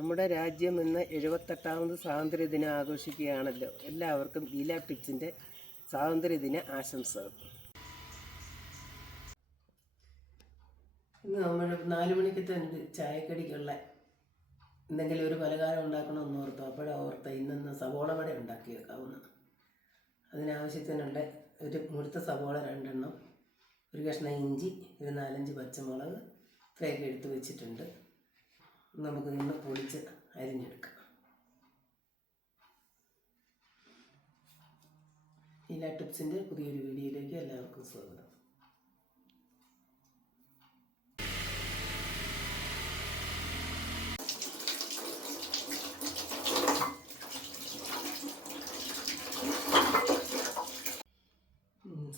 നമ്മുടെ രാജ്യം ഇന്ന് 78ാമത് സ്വാതന്ത്ര്യദിനം ആഘോഷിക്കുകയാണല്ലോ. എല്ലാവർക്കും ലീല ടിപ്സിൻ്റെ സ്വാതന്ത്ര്യദിന ആശംസകൾ. ഇന്ന് നമ്മൾ 4 മണിക്കത്തെ ചായക്കടിക്കുള്ള എന്തെങ്കിലും ഒരു പലഹാരം ഉണ്ടാക്കണമെന്ന് ഓർത്തു. അപ്പോഴോർത്ത ഇന്ന് സവോള വട ഉണ്ടാക്കി വെക്കാവുന്ന. അതിനാവശ്യത്തിനുള്ള ഒരു മുഴുത്ത സവോള 2 എണ്ണം, ഒരു കഷ്ണം ഇഞ്ചി, ഒരു 4-5 പച്ചമുളക് ഇത്രയൊക്കെ എടുത്ത് വെച്ചിട്ടുണ്ട്. നമുക്ക് നിന്ന് പൊടിച്ച് അരിഞ്ഞെടുക്കാം. ലീല ടിപ്സിൻ്റെ പുതിയൊരു വീഡിയോയിലേക്ക് എല്ലാവർക്കും സ്വാഗതം.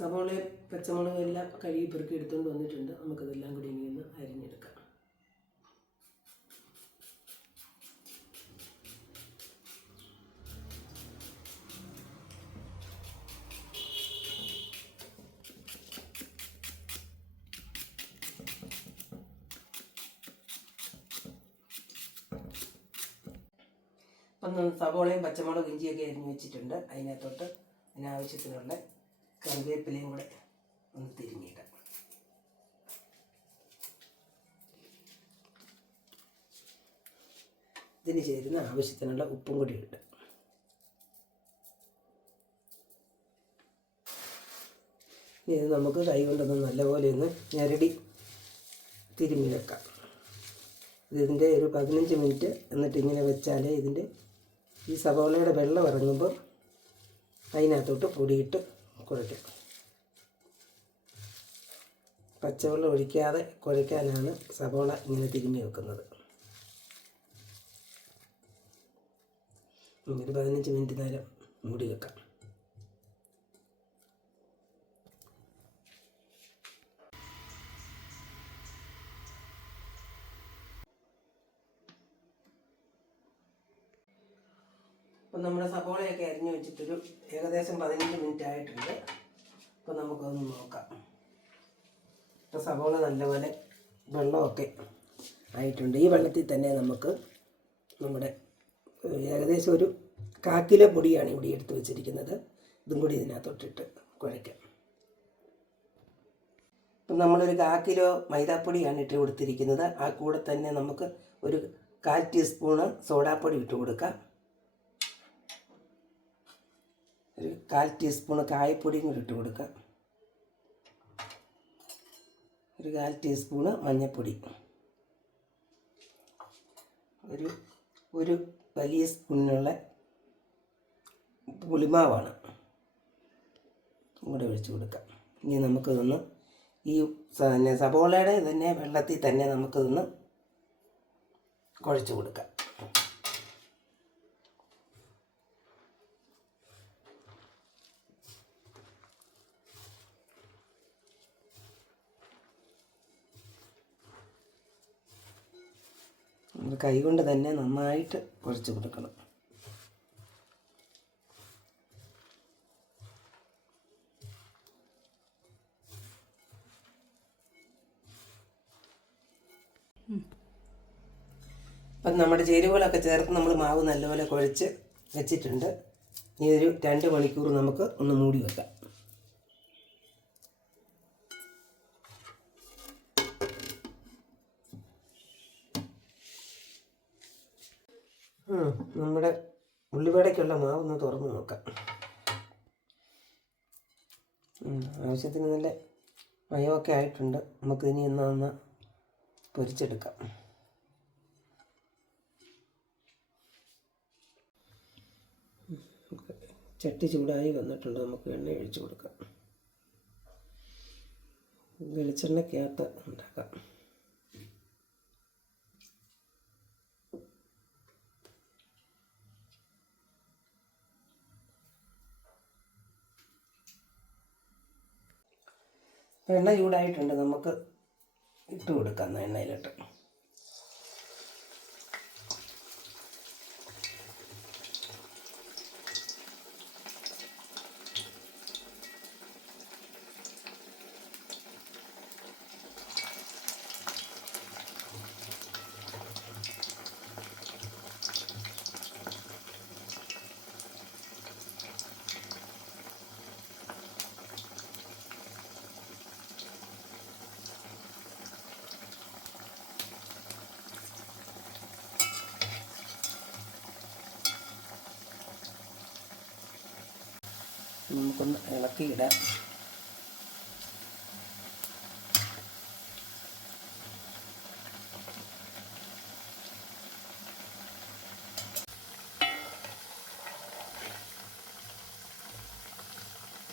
സവോളയും പച്ചമുളകും എല്ലാം കഴുകി പെറുക്കി എടുത്തുകൊണ്ട് വന്നിട്ടുണ്ട്. നമുക്കതെല്ലാം കൂടി ഇനി ഒന്ന് അരിഞ്ഞെടുക്കാം. അപ്പം സവോളയും പച്ചമുളകും ഇഞ്ചിയൊക്കെ അരിഞ്ഞ് വെച്ചിട്ടുണ്ട്. അതിനകത്തോട്ട് അതിനാവശ്യത്തിനുള്ള കറിവേപ്പിലയും കൂടെ ഒന്ന് തിരിഞ്ഞിടാം. ഇതിന് ചേരുന്ന ആവശ്യത്തിനുള്ള ഉപ്പും കൂടി ഇട്ട് ഇത് നമുക്ക് കൈ കൊണ്ടൊന്ന് നല്ലപോലെ ഒന്ന് ഞെരടി തിരുമ്മി വെക്കാം. ഇതിൻ്റെ ഒരു 15 മിനിറ്റ് എന്നിട്ട് ഇങ്ങനെ വെച്ചാലേ ഇതിൻ്റെ ഈ സവോളയുടെ വെള്ളം ഇറങ്ങുമ്പോൾ അതിനകത്തോട്ട് പൊടിയിട്ട് കുഴയ്ക്കും. പച്ചവെള്ളം ഒഴിക്കാതെ കുഴയ്ക്കാനാണ് സവോള ഇങ്ങനെ തിരുമ്മി വെക്കുന്നത്. ഒരു 15 മിനിറ്റ് നേരം മൂടി വെക്കാം. അപ്പം നമ്മുടെ സവോളയൊക്കെ അരിഞ്ഞ് വെച്ചിട്ടൊരു ഏകദേശം 15 മിനിറ്റ് ആയിട്ടുണ്ട്. അപ്പോൾ നമുക്കൊന്ന് നോക്കാം. ഇപ്പോൾ സവോള നല്ലപോലെ വെള്ളമൊക്കെ ആയിട്ടുണ്ട്. ഈ വെള്ളത്തിൽ തന്നെ നമുക്ക് നമ്മുടെ ഏകദേശം ഒരു 1/4 കിലോ പൊടിയാണ് ഇവിടെ എടുത്ത് വെച്ചിരിക്കുന്നത്. ഇതും കൂടി ഇതിനകത്തോട്ടിട്ട് കുഴയ്ക്കാം. ഇപ്പം നമ്മളൊരു 1/4 കിലോ മൈദാപ്പൊടിയാണ് ഇട്ട് കൊടുത്തിരിക്കുന്നത്. ആ കൂടെ തന്നെ നമുക്ക് ഒരു 1/4 ടീസ്പൂണ് സോഡാപ്പൊടി ഇട്ട് കൊടുക്കാം. ഒരു 1/4 ടീസ്പൂണ് കായപ്പൊടിയും കൂടി ഇട്ട് കൊടുക്കാം. ഒരു 1/4 ടീസ്പൂണ് മഞ്ഞൾപ്പൊടി, ഒരു വലിയ സ്പൂണിനുള്ള പുളിമാവാണ് കൂടെ ഒഴിച്ച് കൊടുക്കാം. ഇനി നമുക്കിതൊന്ന് ഈ സവോളയുടെ തന്നെ വെള്ളത്തിൽ തന്നെ നമുക്കിതൊന്ന് കുഴച്ച് കൊടുക്കാം. കൈ കൊണ്ട് തന്നെ നന്നായിട്ട് കുഴച്ച് കൊടുക്കണം. അപ്പം നമ്മുടെ ചേരുവകളൊക്കെ ചേർത്ത് നമ്മൾ മാവ് നല്ലപോലെ കുഴച്ച് വെച്ചിട്ടുണ്ട്. ഇനി ഒരു 2 മണിക്കൂർ നമുക്ക് ഒന്ന് മൂടി വെക്കാം. നമ്മുടെ ഉള്ളിവടയ്ക്കുള്ള മാവ് ഒന്ന് തുറന്ന് നോക്കാം. ആവശ്യത്തിന് നല്ല മയമൊക്കെ ആയിട്ടുണ്ട്. നമുക്കിനി ഒന്ന് പൊരിച്ചെടുക്കാം. ചട്ടി ചൂടായി വന്നിട്ടുണ്ട്. നമുക്ക് എണ്ണ ഒഴിച്ച് കൊടുക്കാം. വെളിച്ചെണ്ണയ്ക്കകത്ത് ഉണ്ടാക്കാം. എണ്ണ ചൂടായിട്ടുണ്ട്. നമുക്ക് ഇട്ട് കൊടുക്കാം എണ്ണയിലിട്ട്. നമുക്കൊന്ന് ഇളക്കിയിടാം.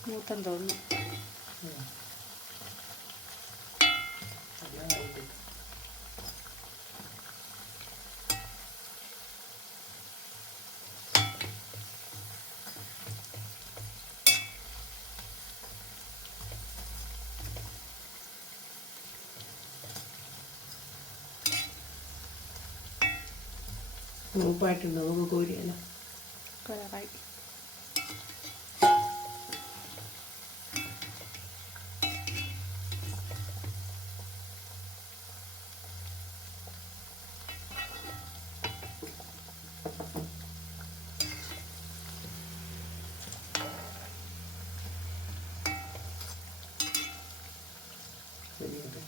മൂത്തം തോന്നുന്നു. ഉപ്പായിട്ടുണ്ട്, നമുക്ക് കോരിയല്ല. കളറായി. ശരിയുണ്ട്.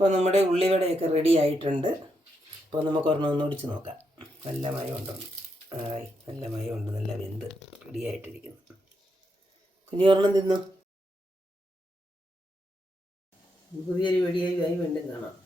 ഇപ്പോൾ നമ്മുടെ ഉള്ളിവടയൊക്കെ റെഡി ആയിട്ടുണ്ട്. ഇപ്പോൾ നമുക്ക് ഒരെണ്ണം ഒന്ന് ഒടിച്ച് നോക്കാം. നല്ല മയമുണ്ട്. നല്ല മയമുണ്ട്, നല്ല വെന്ത് റെഡി ആയിട്ടിരിക്കുന്നു. കുഞ്ഞി ഒരെണ്ണം തിന്നു. പുതിയൊരു വെടിയായി വീണ്ടും കാണാം.